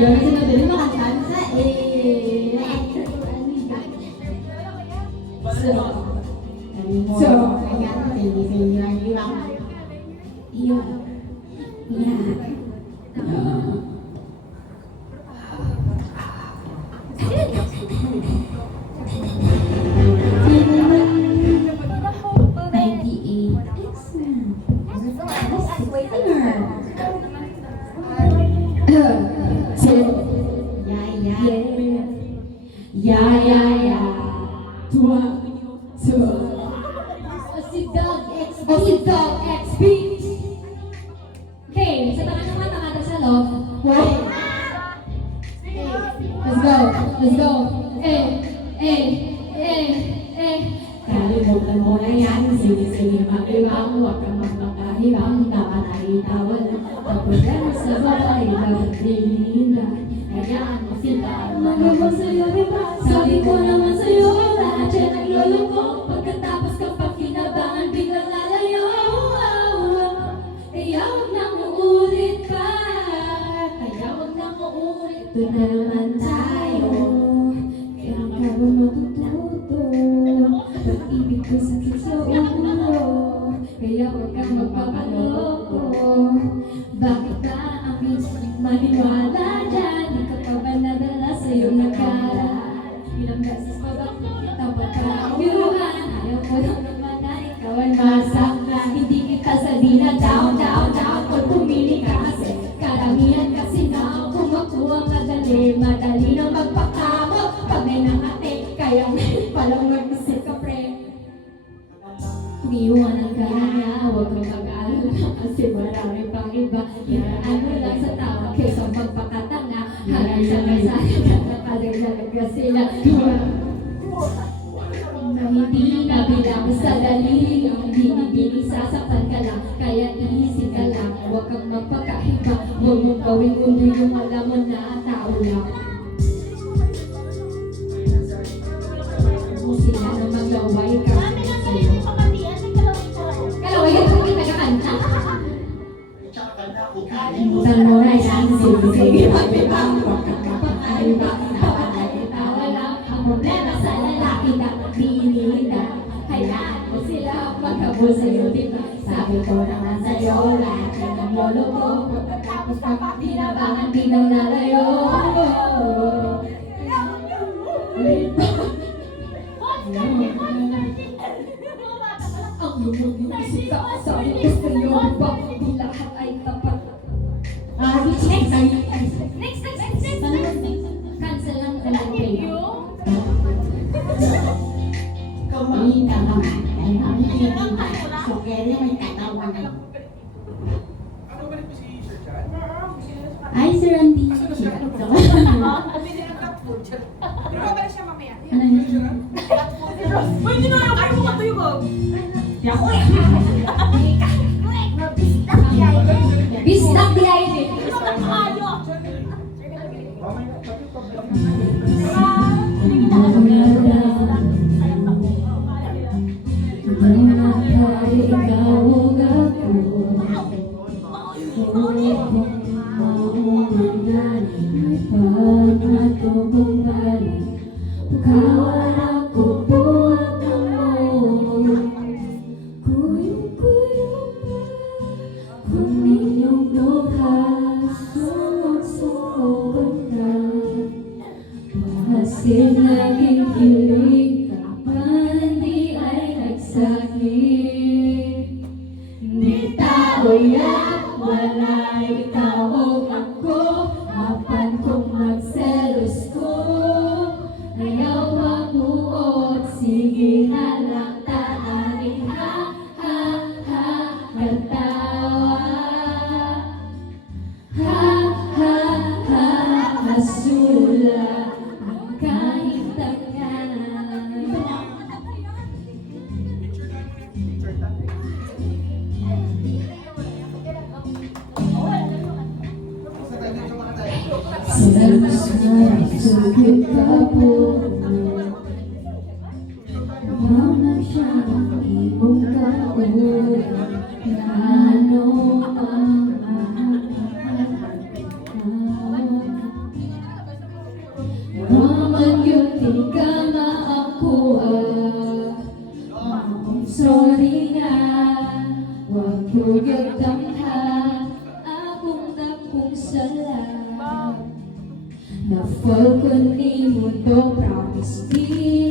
Yun, sinabi mo ka chance eh. So, ayan, failure, iwang. Iyon. Yeah. Si Dog X Beat. Okay, sa tangan naman nakata sa loob. Let's go. Kalimutan mo na yan, sige mag-ibang, huwag kang magpakahibang, dapat ay tawal. Pagpagyan sa babae, dapat lilinda. Hayaan mo sila, magabang sa'yo, diba? Sabi ko naman sa'yo, lahat yan ang lolo ko. Pagkatapos kapag kinabangan, biglang lalayo. Kaya huwag nang uulit pa. Ito na naman tayo. Kaya ka ba matututo? Pag-ibig ko sakit sa ulo. Kaya huwag kang magpapaloko. Bakit ba ang minsan maniwala dyan? Di ka pa ba nadala sa iyong nagkaral? Ilang beses pa ba kita pagkakayuhan? Ayaw ko lang naman na ikaw ay masakla. Hindi kita sabihin na down. Pag pumili ka kasi karamihan kasi na kumakuha madali nang magpakamo. Pag may nangate, kaya palang mag-isip ka, pre. Iniwanan ka na nga, huwag kang mag-aalala kasi marami pang iba. Hiraan mo lang sa tawa kaysa magpakatanga. Harang sa kasaya, nakapalaga sila. Na hindi nabilang sa daliri, hindi sasaktan ka lang, kaya iisip ka lang. Huwag kang magpakahiba, huwag mong gawin mundo yung alam mo na tao lang. Sila na maglaway ka. Kalaway ka kung nagkakanta? Kalimutan mo na yan, sige magbibang, huwag kang magpakahiba. Dapat ay tawa lang, ang problema sa lalaki dapat diinila. Hayaan mo sila magkabul sa'yo, diba? Sabi ko naman sa'yo, lahat yan ang lolo ko. Pagkatapos kapag tinabangan, di nang lalayo. Ang iyong isip ka, sabi ko sa'yo, bakit di lahat ay tapat? Next. Cancel lang talaga kayo. Kumita naman. So, kaya may katawan na. Ay, Sir Andy. Ano yun? Pwede na lang, ayaw mo katuyo ko. Yako eh. Bisnak di ID. Bisnak kayo. Masin naging kilig, hindi ay nagsakit. Hindi tao yan, wala ikaw o ako. Hapan kong magselos ko, ayaw mabuot. Sige na lang taanin, katawa. Hasula. Kahit tangan. Sugit ka po. Mauna siya ang ibong kaulan. Ano ang Luyag damha akong dakong sala. Na-fall ko ni mo to, promise di